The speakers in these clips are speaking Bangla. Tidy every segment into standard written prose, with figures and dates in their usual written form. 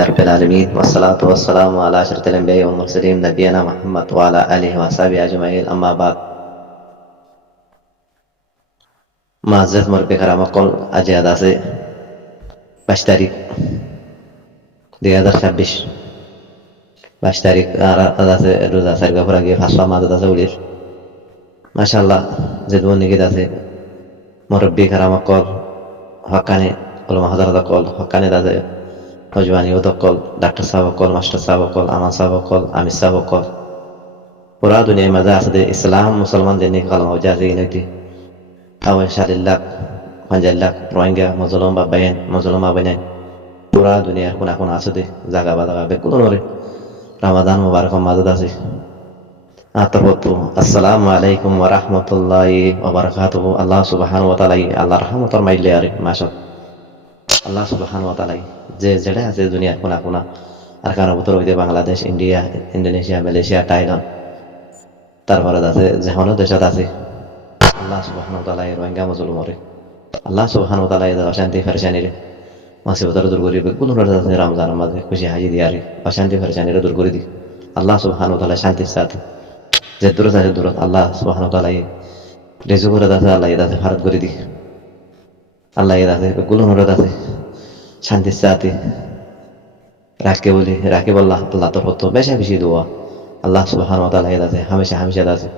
لله رب العالمين والصلاة والسلام على أشرف الأنبياء والمرسلين نبينا محمد وعلى آله وصحبه أجمعين أما بعد معزز مربي کرام কল আজি আজ আছে 22 তারিখ 2026 22 তারিখ আর আজ আছে রোজা সারগা পর আগে ফাঁসা মাদত আছে উলির মাশাআল্লাহ যে দুন নিগিত আছে মুরব্বী کرام কল হকানে উলামা হযরত কল হকানে আছে নজওয়ানি কল ডাক্তার সাহেব কল মাস্টার সাহেব কল আমান সাহেব কল আমির সাহেব কল পুরা দুনিয়ার মাঝে আছে ইসলাম মুসলমানদের নিয়ে কালমা জাজি নইতি awan syadillah panjallah rohingya mazlum babayan mazlum abane pura dunia kuna kuna asude jaga badaga be kulonore ramadan mubarak mazad ase atabotu assalamu alaikum wa rahmatullahi wa barakatuh allah subhanahu wa taala allah rahmatar maile are masha allah subhanahu wa taala je jeda ase dunia kuna kuna আর কারো ভিতর হইতে Bangladesh India Indonesia Malaysia Thailand তারপরে আছে যে হনো দেশত আছে Allah subhanahu wa ta'ala rohingya mazlumore Allah subhanahu wa ta'ala অশান্তি পেরেশানিরে মুসিবতের দূর করি বেগুন রোজা রমজানের মাঝে খুশি হাজি দিয়ারে অশান্তি পেরেশানিরে দূর করে দি আল্লাহ সুবহানাহু ওয়া তাআলা শান্তির সাথে যে দূর আছে দূর আল্লাহ সুবহানাহু ওয়া তাআলা রিজিক করে দাতে আল্লাহ ইদাতে ফারত করে দি আল্লাহ ইদাতে বেগুন রোজা আছে শান্তির সাথে রাখে বল্লাহ আল্লাহ তো হতো বেশি বেশি দোয়া আল্লাহ সুবহানাহু ওয়া তাআলা ইদাতে হামেশা হামেশা দাতে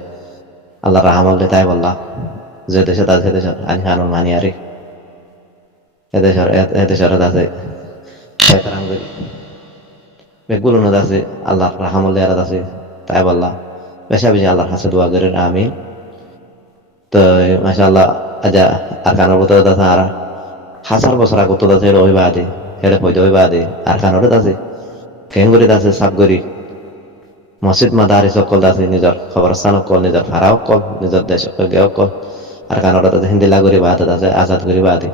আল্লাহ রাহমাল তাই বললাম যে দেশে আছে দেশের আইন কানুন মানি আরে এদেশের আছে শয়তান করি বেগুলো না আছে আল্লাহ রাহমাল দেয়ার আছে তাই বললাম বেশি বেশি আল্লাহর কাছে দোয়া করে আমিন তো মাশাআল্লাহ আজা আর কানোর ভিতরে আছে আর হাজার বছর আগে তো আছে ওই বাদে হেলে হইতে ওই বাদে আর কানোর আছে কেন করে আছে সাব করি মসজিদ মাদারিস কল আছে নিজের খবরস্থান কল নিজের ফারাও কল নিজের দেশ গেও কল আর কানোর আছে হিন্দি লাগরি বাদ আছে আজাদ করি বাদে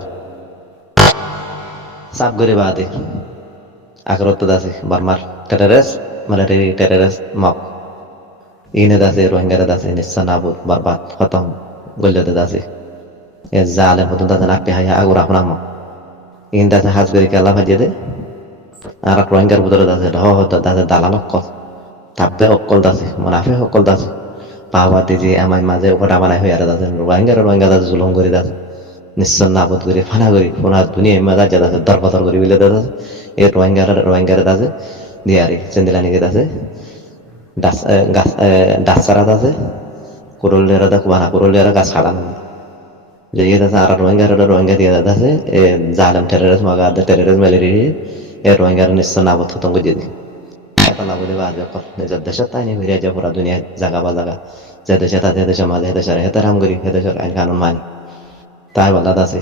সাব করি বাদে আকরত আছে বার্মার টেররিস্ট মিলিটারি টেররিস্ট মক ইনে আছে রোহিঙ্গা আছে নিঃসনাবুদ বরবাদ খতম গল্লে আছে এ জালেম হতো দাদা নাপি হায়া আগুরা হনাম ইন দাসে হাজ করি কেলা ভাজিয়ে দে আর রোহিঙ্গার ভিতরে আছে ঢ হতো দাদা দালালক কল তাপে অকল দাসে মুনাফে অকল দাসে পাওয়াতে যে আমার মাঝে ওটা বানাই হয়ে আর দাসে রোহিঙ্গা দাসে জুলুম করে দাসে নিশ্চয় নাবদ করে ফানা করি পুনা দুনিয়া মাঝে যা দাসে দরপতর করি বলে দাসে এই রোহিঙ্গার দাসে দিয়ারি চেন্দিলানিকে দাসে ডাস চারা দাসে কুরুলেরা দাস বানা কুরুলেরা গাছ খাড়ানো যে ইয়ে দাসে আর রোহিঙ্গা দিয়ে দাসে জালেম টেররিস্ট মাগা টেররিস্ট মেলেরি এই রোহিঙ্গার নিশ্চয় নাবদ খতম করে দিয়ে না বলে বাজে কর নিজের দেশের তাই নিয়ে ঘুরে যায় পুরা দুনিয়া জায়গা বা জায়গা যে দেশে তাতে দেশের মাঝে দেশের হেতে রাম করি হে দেশের আইন কানুন মানি তাই বললা আছে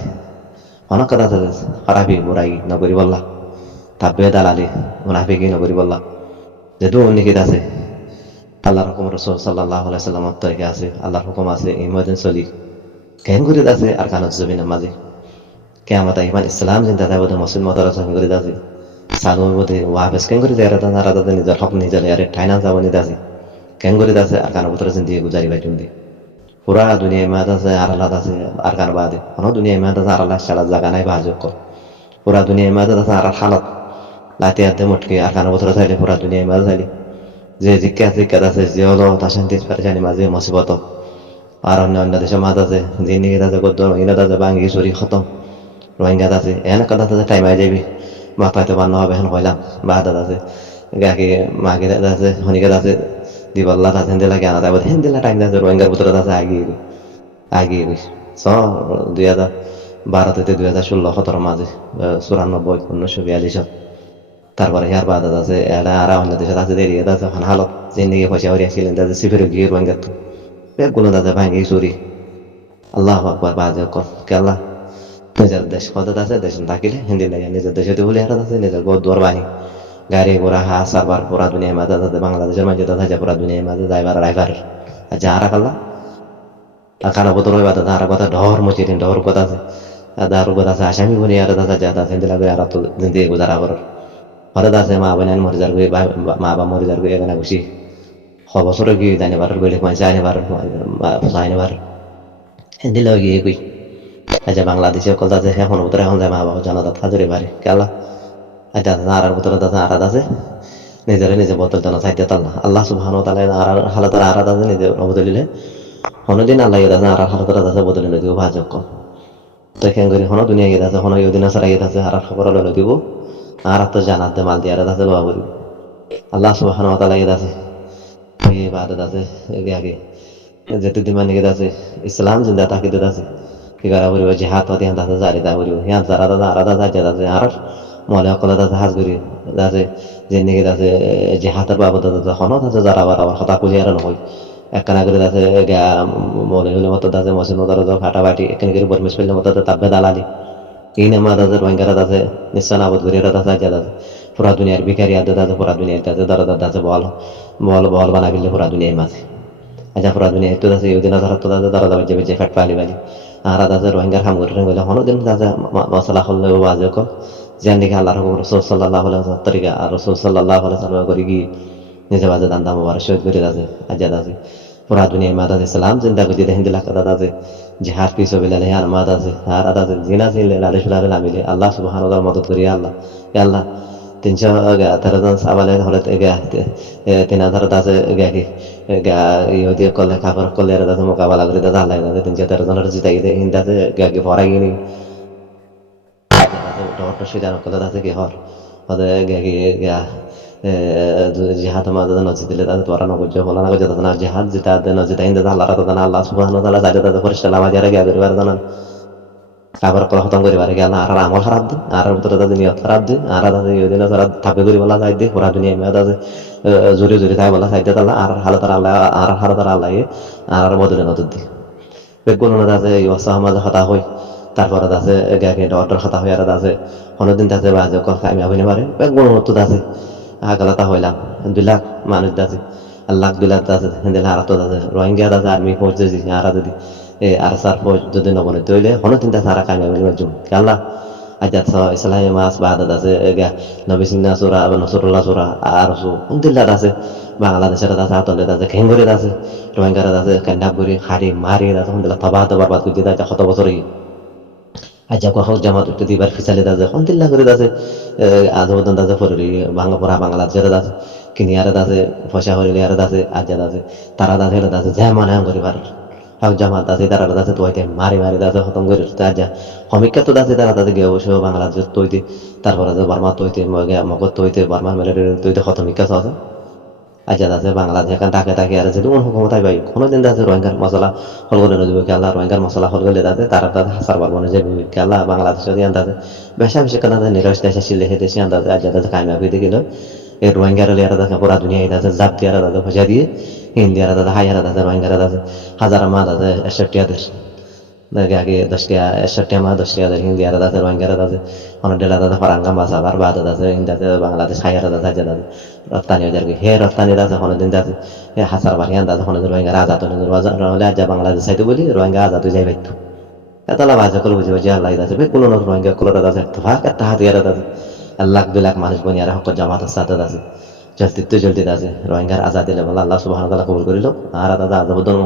অনেক কথা আছে খারাপি বুড়াই নগরী বললা তাপে দালালি মুনাফিকি নগরী বললা যেহেতু নিকিত আছে আল্লাহর হুকুম রাসূল সাল্লাল্লাহু আলাইহি সাল্লামের তরিকা আছে আল্লাহর হুকুম আছে ইমাদিন চলি কেন করে আছে আর কানুন জমিনের মাঝে কিয়ামত ইমান ইসলাম জিন্দা থাকবে মুসলিম মতরা সঙ্গে করে আছে সাধুর মধ্যে ওয়াবেস কেন করে যায় তারা তাদের নিজের হক নিজের আরে ঠাইনা যাব নিতে আছে কেন করে আছে আর কানো ভিতরে দিয়ে গুজারি বাই তুমি পুরা দুনিয়ায় মাত আছে আর আল্লাহ আছে আর কার বাদে কোনো দুনিয়ায় মাত আছে আর আল্লাহ সারা জায়গা নাই বাহাজক কর পুরা দুনিয়ায় মাত আছে আর হালত লাতে আতে মটকে আর কানো ভিতরে চাইলে পুরা দুনিয়ায় মাত চাইলে যে জিজ্ঞাসা আছে যে হলো তা শান্তি জানি মাঝে মুসিবত আর অন্য অন্য দেশে মাত আছে যে নিয়ে আছে কত ইনাদ আছে বাঙ্গি সরি খতম রোহিঙ্গা আছে এনে কথা আছে টাইম আই যাবি মা পাইতে বান্ন হবে এখন কইলাম বাহাদ আছে গাকে মাকে আছে হনিকে আছে দিবাল্লা আছে হেন্দি লাগে আনা তারপর হেন্দিলা টাইম আছে রোহিঙ্গার ভিতরে আছে আগিয়ে গেছে 2012 থেকে 2016-17 মাঝে 94 1942 তারপরে ইয়ার বাদ আছে এরা আর অন্য দেশে আছে দেরি আছে এখন হালত জিন্দিগি পয়সা হরিয়া ছিলেন তাদের সিফিরে গিয়ে রোহিঙ্গা তো বেগুলো দাদা ভাঙি চুরি আল্লাহ আকবার বাজে কর কেলা নিজের দেশ পদ্ধতি আছে দেশ থাকিলে হিন্দি লাগে নিজের দেশে বলে হারাত আছে নিজের বহুত দূর বাহি গাড়ি ঘোড়া হা সারবার পুরা দুনিয়ার মাঝে আছে বাংলাদেশের মাঝে আছে পুরা দুনিয়ার মাঝে যাইবার ড্রাইভার আচ্ছা আর কাল্লা আর কারো বোতল হইবা দাদা আর কথা ঢর মুচিদিন ঢর কথা আছে দারু কথা আছে আসামি বনি আর দাদা যাতা হিন্দি লাগে আর তো জিন্দিগি গুজারা করার হঠাৎ আছে মা বোন মরিজার গিয়ে মা বা মরিজার গিয়ে এখানে খুশি বছরে গিয়ে জানিবার বেলে মাঝে আনিবার আনিবার হিন্দি লাগে গিয়ে কই আচ্ছা বাংলাদেশে কলতা যে এখন উত্তরে এখন যায় মা বাবা জানাজাত হাজরে বাড়ি কেলা আচ্ছা আরার ভিতরে দাদা আরাদ আছে নিজেরা নিজে বদল জানা চাইতে তাল্লা আল্লাহ সুবহানাহু ওয়া তাআলা আরার হালাতার আরাদ আছে নিজে বদলিলে হনদিন আল্লাহ ইয়ে আরার হালাতার আছে বদলিলে দিব ভাজক তো কেন করি হন দুনিয়া ইয়ে আছে হন ইউদিন সারা ইয়ে আছে আরার খবর ললে দিব আর তো জানাত দে মাল দিয়ে আরাদ আছে লোয়া করি আল্লাহ সুবহানাহু ওয়া তাআলা ইয়ে আছে এই ইবাদত আছে এই আগে যেতে দিমান নিয়ে আছে ইসলাম জিন্দা তাকিদ আছে কি করা করিব জিহাদ হতে আছে জারি দা করিব হিয়ান যারা দাদা আরাদা যায় আছে আর মলে কলা দাদা হাজ করি আছে যে নিয়ে আছে জিহাদের বাবদ দাদা হন আছে যারা আবার কথা কলি আর নহয় একখানা করে আছে গা মলে হলে মতো আছে মসিন মতো ফাটাফাটি এখানে করে বরমিশ ফেললে মতো তাব্বে দালালি এই নামা দাদা রোহিঙ্গারা আছে নিশ্চয় আবদ করি দাদা যায় দাদা পুরা দুনিয়ার ভিখারি আদে দাদা পুরা দুনিয়ার দাদা দাদা দাদা আছে বল বল বল বানা ফেললে পুরা দুনিয়ার মাঝে আচ্ছা পুরা দুনিয়া তো আছে ইউদিন ধরা তো দাদা দাদা বাজে বাজে ফাট পালি বালি আর দাদা রোহিঙ্গার হাম করে গেলে হনো দিন দাদা মশলা হলে বাজে কল যেন দেখে আল্লাহ রসুল সাল্লাল্লাহু আলাইহি ওয়াসাল্লাম তরিকা আর রসুল সাল্লাল্লাহু আলাইহি ওয়াসাল্লাম করে কি নিজে বাজে দান্দা মুবারক শহীদ করে দাদা আজ্জা দাদা পুরা দুনিয়ার মাদা ইসলাম জিন্দা করে দেখেন দিলা দাদা আছে জিহাদ কি সবিলালে আর মাদা আছে আর দাদা জিনা ছিলে লালে শুলালে নামিলে আল্লাহ সুবহানাহু ওয়া তাআলা মদদ করি আল্লাহ ইয়া আল্লাহ 313 সাবালে হলে 3000 আছে কি ইহুদি করলে কাফর করলে এরা দাদা মোকাবেলা করে দাদা আল্লাহ দাদা 313 জনের জিতাই দে হিন্দাতে গাকে ফরাই গিনি ডট সেটা করলে দাদা কি হর হদে গাকে গা জিহাদ মা দাদা নজি দিলে দাদা তোরা নগজ বলা না গজ দাদা জিহাদ জিতা দে নজি তাইন দাদা আল্লাহ দাদা আল্লাহ সুবহানাহু ওয়া তাআলা জায়গা দাদা ফরিস্তা লামা যারা গা করিবার দাদা কাবার কল খতম করিবার গেল আর আমল খারাপ দিন আর ভিতরে তাদের নিয়ত খারাপ দিন আর তাদের ইউদিন তারা থাপে করি বলা যাই দিয়ে পুরা দুনিয়া মেয়ে তাদের জোরে জোরে খাই বলা চাইতে তাল্লা আর হালতার আল্লাহ আর হালতার আল্লাহ আর বদলে নজর দি বেগুন আছে ইউসা মাঝে হতা হই তারপরে আছে গাকে ডক্টর খাতা হয়ে আর আছে অন্যদিন আছে বাজে কল খাই আমি পারে বেগুন তো আছে আগালাতা হইলাম 2 লাখ মানুষ আছে আল্লাহ 2 লাখ আছে হেন্দেল আর তো আছে রোহিঙ্গা আছে আর্মি ফোর্স যদি আর যদি আর সার ফৌজ যদি নবনে তৈলে হনো তিনটা সারা কামিয়াবি মাজুম আল্লাহ আজাত ইসলামী মাস বাহাদাত আছে নবী সিন্না সূরা নসরুল্লাহ সূরা আর উনদিল্লাহ আছে বাংলাদেশের আছে আতলে আছে খেঙ্গরে আছে রোহিঙ্গার আছে কান্ডাবুরি হাড়ি মারি আছে উনদিল্লাহ তবাহ বরবাদ করে দিতে কত বছর আজা কহ জামাত উঠতে দিবার ফিসালে আছে উনদিল্লাহ করে আছে আজবদন আছে ফরি বাংলা পড়া বাংলাদেশের আছে কিনিয়ার আছে পয়সা হরিলে আর আছে আজাদ আছে তারা আছে যা মানে করিবার জামাত আছে তারা আছে তোইতে মারি মারি আছে খতম করে যা সমীক্ষা তো আছে তারা তাদের গিয়ে অবশ্য বাংলাদেশ তৈতে তারপরে বার্মা তৈতে মগজ তৈতে বার্মা ম্যালেরিয়া তৈতে খতমিকা আছে আজাদ আছে বাংলাদেশ এখান তাকে তাকে আর আছে কোন ক্ষমতায় পাই কোনোদিন আছে রোহিঙ্গার মশলা হল করে নদীব খেলা রোহিঙ্গার মশলা হল গেলে তাদের তারা তাদের হাসার পারবো যে খেলা বাংলাদেশে আন্দাজে বেশা বেশি কেন নিরস দেশে ছিল হে দেশে আন্দাজে আজাদ আছে কামিয়াবি দিয়ে গেল এই রোহিঙ্গার দেখে পুরা দুনিয়া আছে জাপ দিয়ে আর পয়সা দিয়ে ইন্ডিয়ার দাদা হাইয়ার দাদা রোহিঙ্গার দাদা হাজার মা দাদা 61 আগে 10 মা 10 ইন্ডিয়ার দাদা রোহিঙ্গার দাদা অনেক ডেলা দাদা ফারাঙ্গা মাসা বার বাদ দাদা ইন্ডিয়াতে বাংলাদেশ হাইয়ার দাদা দাদা রপ্তানি হয়ে যাবে হে রপ্তানি দাদা অনেকদিন দাদা হে হাসার বাহিয়ান দাদা অনেক রোহিঙ্গার আজাদ হলে আজ বাংলাদেশ চাইতে বলি রোহিঙ্গা আজাদ হয়ে যাবে একটু এতলা বাজে কল বুঝে বুঝে আল্লাহ দাদা কোনো রোহিঙ্গা কল দাদা একটা ভাগ একটা হাত ইয়ার দাদা 1 লাখ মানুষ বনি আর হক জামাতের সাথে আছে জলদি আছে রোহিঙ্গার আজাদ দিলে বলে আল্লাহ সুবহানাহু ওয়া তাআলা কবুল করিল আর দাদা আজাবুদ্দন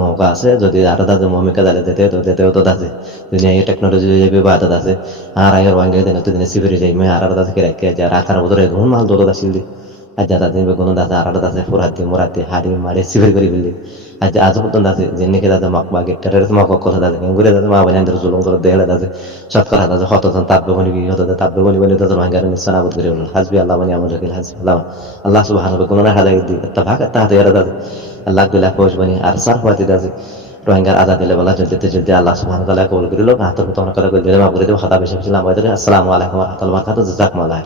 মৌকা আছে যদি আর দাদা মমিকা দালে যেতেও তো আছে দুনিয়া এই টেকনোলজি যাবে বা দাদা আছে আর আয় রোহিঙ্গা দিন তো দিন সিবিরি যাই মে আর দাদা কে রাখে যা রাখার বদলে ধুন মাল দৌড় আসিল দি আজ দাদা দিন কোনো দাদা আর দাদা ফুরাত দি মুরাত দি হাড়ি মারে সিবির করে ফেললি আজ আজাবুদ্দন আছে যেনে কে দাদা মক বাগে টেররিস্ট মক কথা দাদা গুরে দাদা মা বানান দের জুলুম করে দেহলে দাদা শতকরা দাদা হতজন তাববে বনি কি হতো তাববে বনি দাদা রোহিঙ্গার নিশ্চয় আবদ করে হাসবি আল্লাহ মানে আমল রাখিল হাসবি আল্লাহ সুবহানাহু ওয়া তাআলা হাদাই দি ইত্তেফাক তাহাতে ইয়ার দাদা আল্লাহ 2 লাখ পৌঁছ বনি আর সার হওয়াতে দাদা রোহিঙ্গার আজাদ দিলে বলা জলদি আল্লাহ সুবহানাহু ওয়া তাআলা কবুল করিল হাতের মতো অনেক করে দিলে মাফ করে দেব খাতা বেশি বেশি নাম আসসালামু আলাইকুম ওয়া রাহমাতুল্লাহি ওয়া বারাকাতুহু জাযাকুমুল্লাহ।